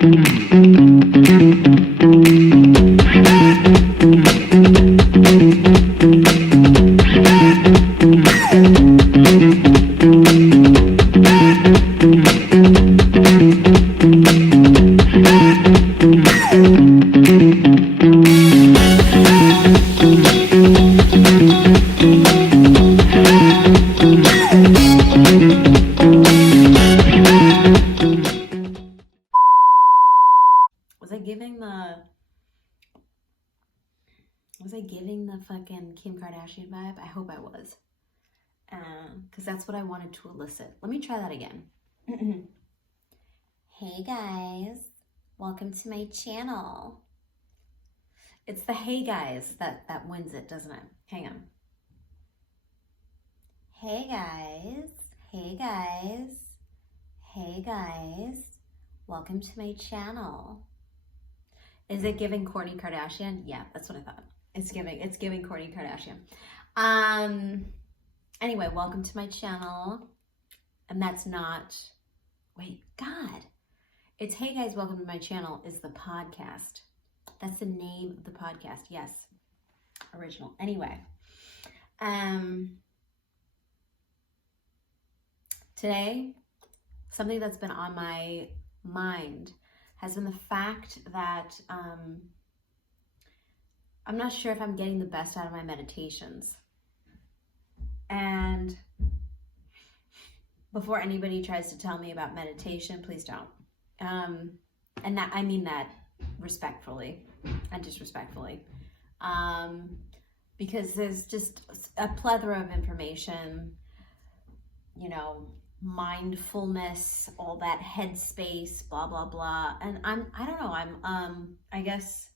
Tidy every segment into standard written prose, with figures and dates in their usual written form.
Was I giving the fucking Kim Kardashian vibe? I hope I was. Because that's what I wanted to elicit. Let me try that again. Hey guys, welcome to my channel. It's the hey guys that wins it, doesn't it? Hang on. Hey guys, hey guys, hey guys, welcome to my channel. Is it giving Kourtney Kardashian? Yeah, that's what I thought. It's giving Kourtney Kardashian. Anyway, welcome to my channel. And that's not, wait, God. It's hey guys, welcome to my channel is the podcast. That's the name of the podcast. Yes. Original. Anyway. Today, something that's been on my mind has been the fact that I'm not sure if I'm getting the best out of my meditations. And before anybody tries to tell me about meditation, please don't. And that I mean that respectfully and disrespectfully. Because there's just a plethora of information, you know, mindfulness, all that headspace, blah, blah, blah. And I don't know, I guess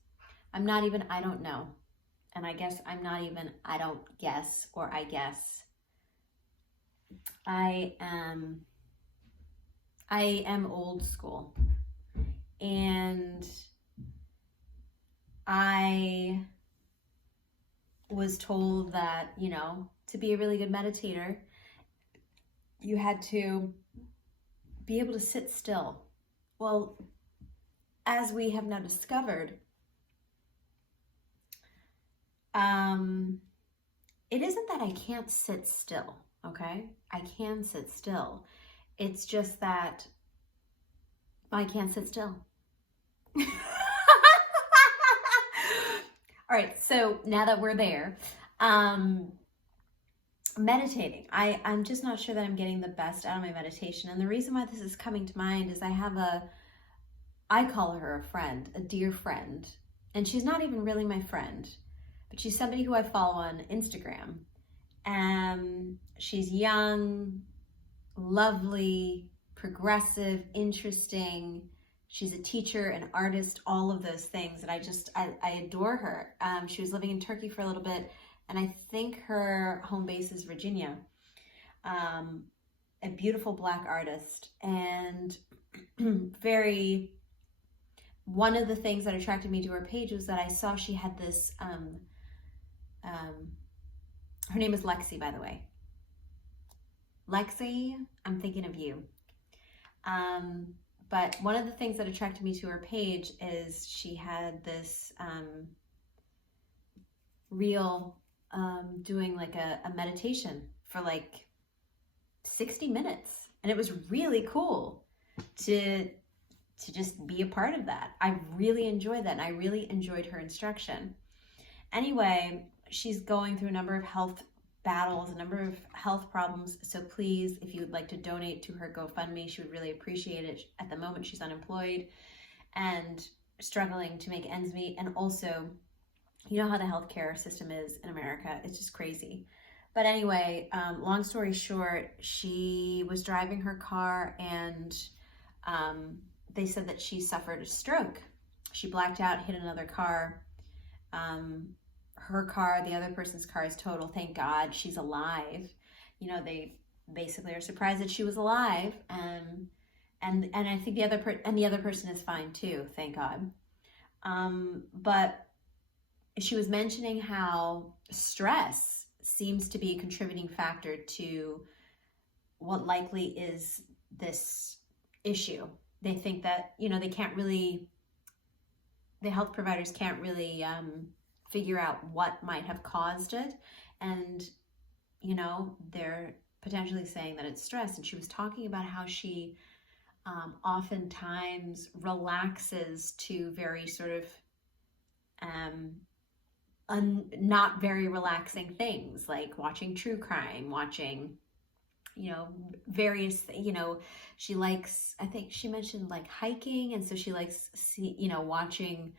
I'm not even, I don't know. And I guess I'm not even, I don't guess, or I guess I am old school. And I was told that, you know, to be a really good meditator, you had to be able to sit still. Well, as we have now discovered, it isn't that I can't sit still, okay? I can sit still. It's just that I can't sit still. All right, so now that we're there, meditating. I'm just not sure that I'm getting the best out of my meditation. And the reason why this is coming to mind is I call her a friend, a dear friend. And she's not even really my friend, but she's somebody who I follow on Instagram. She's young, lovely, progressive, interesting. She's a teacher, an artist, all of those things. And I adore her. She was living in Turkey for a little bit, and I think her home base is Virginia. A beautiful Black artist, and one of the things that attracted me to her page was that I saw she had this, her name is Lexi, by the way. Lexi, I'm thinking of you. But one of the things that attracted me to her page is she had this reel doing like a meditation for like 60 minutes. And it was really cool to just be a part of that. I really enjoyed that, and I really enjoyed her instruction. Anyway, she's going through a number of health battles, a number of health problems. So please, if you would like to donate to her GoFundMe, she would really appreciate it. At the moment, she's unemployed and struggling to make ends meet. And also, you know how the healthcare system is in America. It's just crazy. But anyway, long story short, she was driving her car, and they said that she suffered a stroke. She blacked out, hit another car. Her car, the other person's car, is total. Thank God she's alive. You know, they basically are surprised that she was alive, and I think the other person is fine too. Thank God. But she was mentioning how stress seems to be a contributing factor to what likely is this issue. they think that, you know, they can't really, the health providers can't really figure out what might have caused it. And, you know, they're potentially saying that it's stress. And she was talking about how she oftentimes relaxes to very sort of not very relaxing things, like watching true crime, watching, you know, various, you know, she likes, I think she mentioned like hiking. And so she likes, you know, watching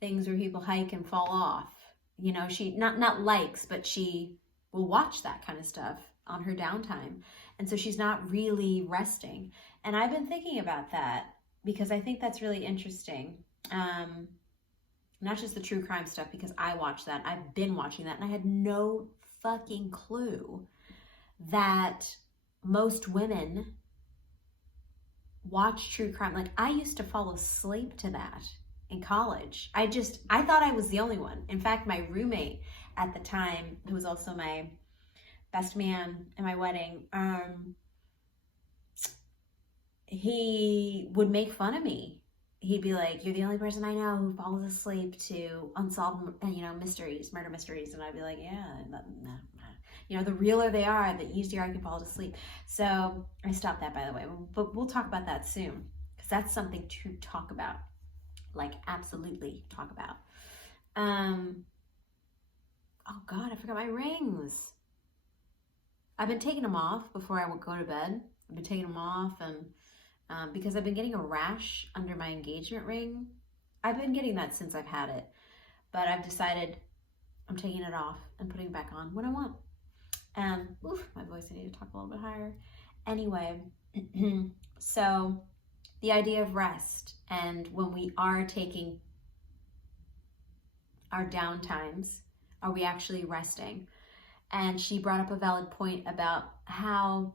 things where people hike and fall off. You know, she not likes, but she will watch that kind of stuff on her downtime. And so she's not really resting. And I've been thinking about that because I think that's really interesting. Not just the true crime stuff, because I watch that. I've been watching that, and I had no fucking clue that most women watch true crime. Like, I used to fall asleep to that in college. I thought I was the only one. In fact, my roommate at the time, who was also my best man at my wedding, he would make fun of me. He'd be like, "You're the only person I know who falls asleep to unsolved, you know, mysteries, murder mysteries." And I'd be like, "Yeah, you know, the realer they are, the easier I can fall asleep." So I stopped that, by the way, but we'll talk about that soon, because that's something to talk about, like absolutely talk about. Oh God, I forgot my rings. I've been taking them off before I would go to bed. I've been taking them off, and because I've been getting a rash under my engagement ring. I've been getting that since I've had it, but I've decided I'm taking it off and putting it back on when I want. Oof, my voice, I need to talk a little bit higher. Anyway, so the idea of rest, and when we are taking our downtimes, are we actually resting? And she brought up a valid point about how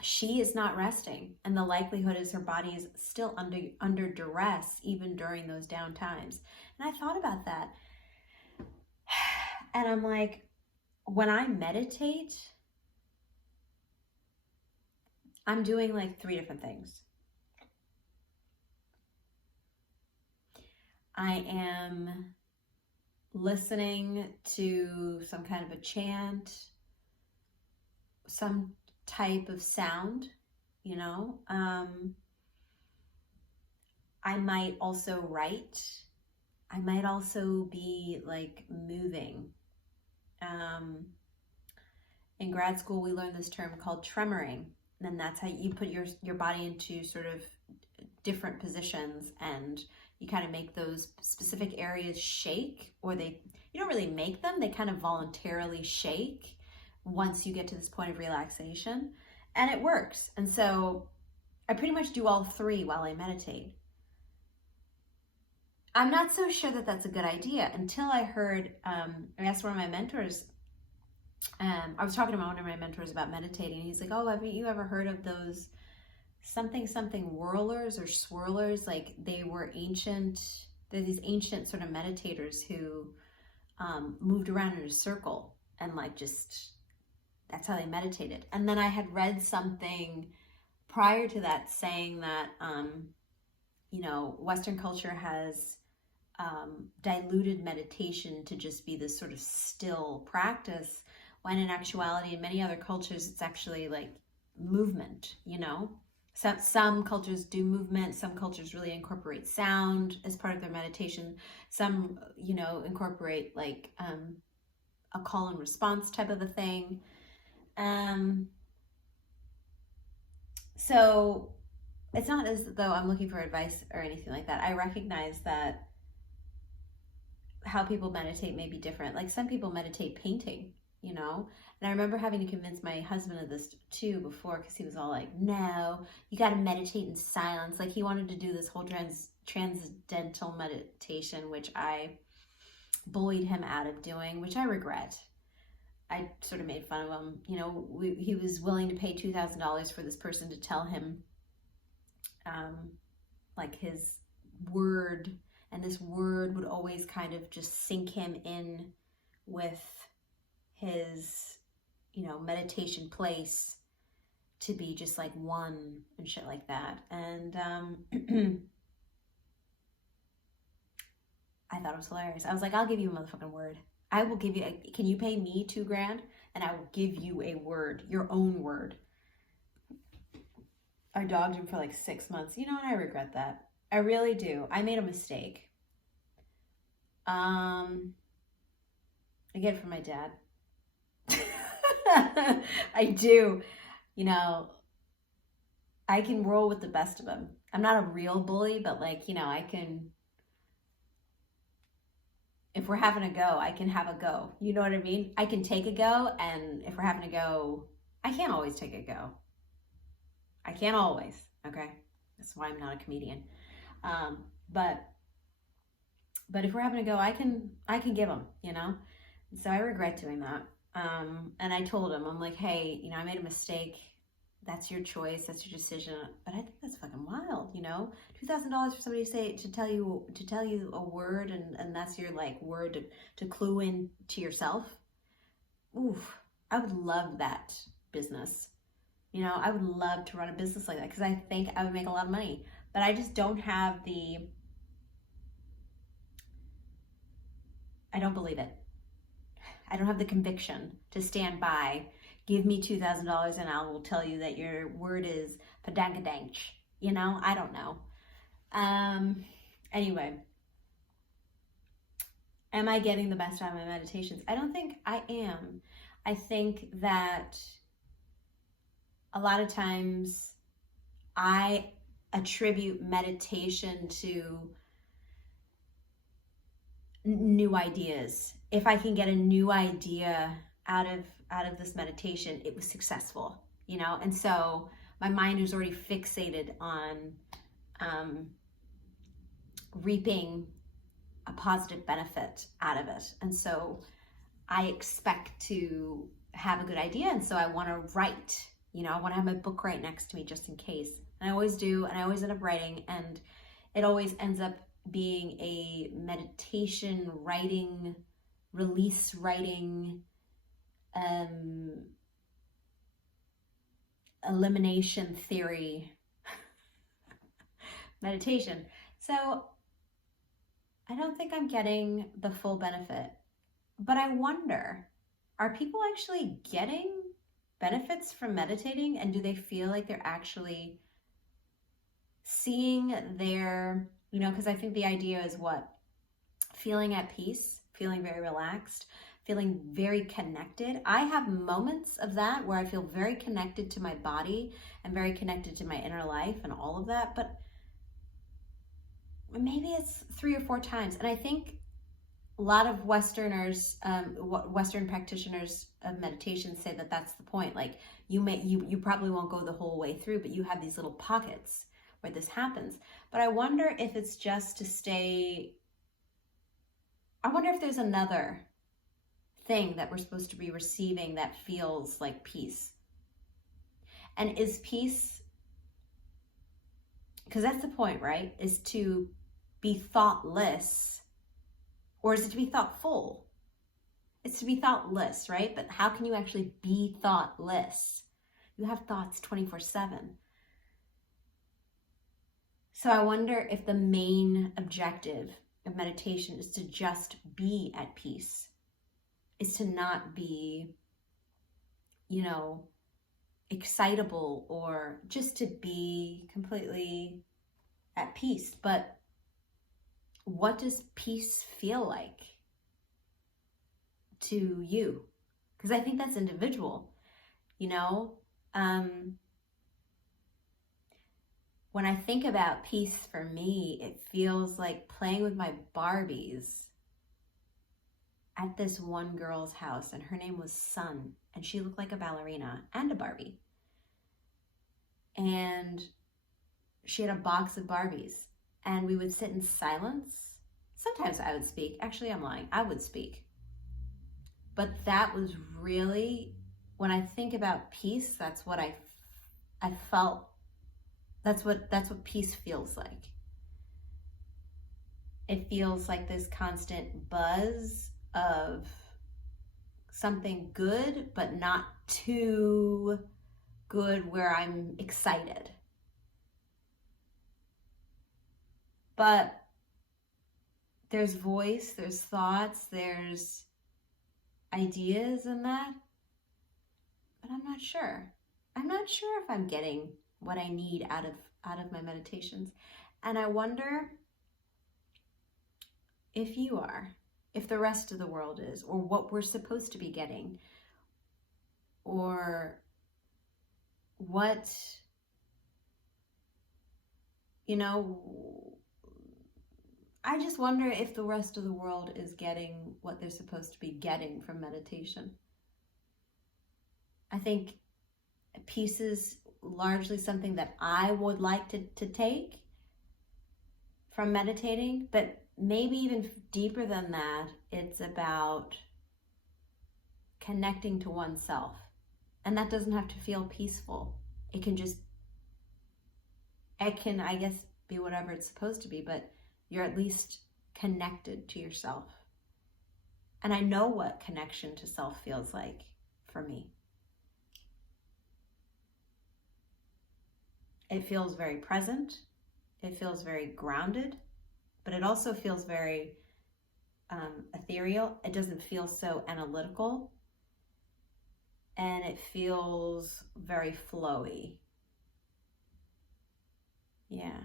she is not resting, and the likelihood is her body is still under duress even during those down times. And I thought about that, and I'm like, when I meditate, I'm doing like 3 different things. I am listening to some kind of a chant, some type of sound, you know. I might also write. I might also be like moving. In grad school, we learned this term called tremoring, and that's how you put your body into sort of different positions, and you kind of make those specific areas shake, or you don't really make them, they kind of voluntarily shake once you get to this point of relaxation, and it works. And so I pretty much do all 3 while I meditate. I'm not so sure that that's a good idea until I heard, I asked one of my mentors, I was talking to one of my mentors about meditating, and he's like, "Oh, have you ever heard of those something whirlers or swirlers?" Like, they're these ancient sort of meditators who moved around in a circle, and like just, that's how they meditated. And then I had read something prior to that saying that, you know, Western culture has diluted meditation to just be this sort of still practice, when in actuality, in many other cultures, it's actually like movement, you know. Some cultures do movement, some cultures really incorporate sound as part of their meditation. Some, you know, incorporate like a call and response type of a thing. So it's not as though I'm looking for advice or anything like that. I recognize that how people meditate may be different. Like, some people meditate painting, you know. And I remember having to convince my husband of this too before, because he was all like, "No, you got to meditate in silence." Like, he wanted to do this whole transcendental meditation, which I bullied him out of doing, which I regret. I sort of made fun of him. You know, he was willing to pay $2,000 for this person to tell him like his word, and this word would always kind of just sink him in with his, you know, meditation place to be just like one and shit like that. And I thought it was hilarious. I was like, I'll give you a motherfucking word. I will give you, can you pay me $2,000 and I will give you a word, your own word. I dogged him for like 6 months. You know, and I regret that. I really do. I made a mistake. I get it from my dad. I do. You know, I can roll with the best of them. I'm not a real bully, but like, you know, I can, if we're having a go, I can have a go. You know what I mean? I can take a go, and if we're having a go, I can't always take a go. I can't always, okay? That's why I'm not a comedian. But if we're having a go, I can give them, you know? So I regret doing that. And I told him, I'm like, hey, you know, I made a mistake. That's your choice. That's your decision. But I think that's fucking wild, you know? $2,000 for somebody to tell you a word, and that's your like word to clue in to yourself. Oof, I would love that business. You know, I would love to run a business like that because I think I would make a lot of money. But I just don't have I don't believe it. I don't have the conviction to stand by. Give me $2,000 and I will tell you that your word is padankadanch. You know, I don't know. Anyway, am I getting the best out of my meditations? I don't think I am. I think that a lot of times I attribute meditation to new ideas. If I can get a new idea out of this meditation, it was successful, you know? And so my mind was already fixated on reaping a positive benefit out of it. And so I expect to have a good idea. And so I want to write, you know, I want to have my book right next to me just in case. And I always do. And I always end up writing. And it always ends up being a meditation writing, release writing, elimination theory meditation. So I don't think I'm getting the full benefit, but I wonder, are people actually getting benefits from meditating, and do they feel like they're actually seeing their, you know, because I think the idea is what? Feeling at peace, feeling very relaxed, feeling very connected. I have moments of that where I feel very connected to my body and very connected to my inner life and all of that, but maybe it's 3 or 4 times. And I think a lot of Westerners, Western practitioners of meditation say that that's the point. Like you probably won't go the whole way through, but you have these little pockets where this happens. But I wonder if it's just to stay, I wonder if there's another thing that we're supposed to be receiving that feels like peace. And is peace, because that's the point, right? Is to be thoughtless, or is it to be thoughtful? It's to be thoughtless, right? But how can you actually be thoughtless? You have thoughts 24/7. So I wonder if the main objective of meditation is to just be at peace, is to not be, you know, excitable, or just to be completely at peace. But what does peace feel like to you? Because I think that's individual, you know? When I think about peace for me, it feels like playing with my Barbies at this one girl's house, and her name was Sun, and she looked like a ballerina and a Barbie. And she had a box of Barbies, and we would sit in silence. Sometimes I would speak. Actually, I'm lying. I would speak. But that was really, when I think about peace, that's what I felt. That's what peace feels like. It feels like this constant buzz of something good, but not too good where I'm excited. But there's voice, there's thoughts, there's ideas in that. But I'm not sure. I'm not sure if I'm getting what I need out of my meditations. And I wonder if you are, if the rest of the world is, or what we're supposed to be getting, or what, I just wonder if the rest of the world is getting what they're supposed to be getting from meditation. I think peace is largely something that I would like to take from meditating, but maybe even deeper than that, it's about connecting to oneself. And that doesn't have to feel peaceful. It can, I guess, be whatever it's supposed to be, but you're at least connected to yourself. And I know what connection to self feels like for me. It feels very present. It feels very grounded, but it also feels very ethereal. It doesn't feel so analytical. And it feels very flowy. Yeah.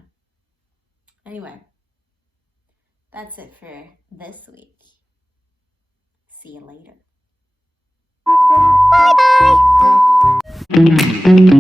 Anyway, that's it for this week. See you later. Bye-bye.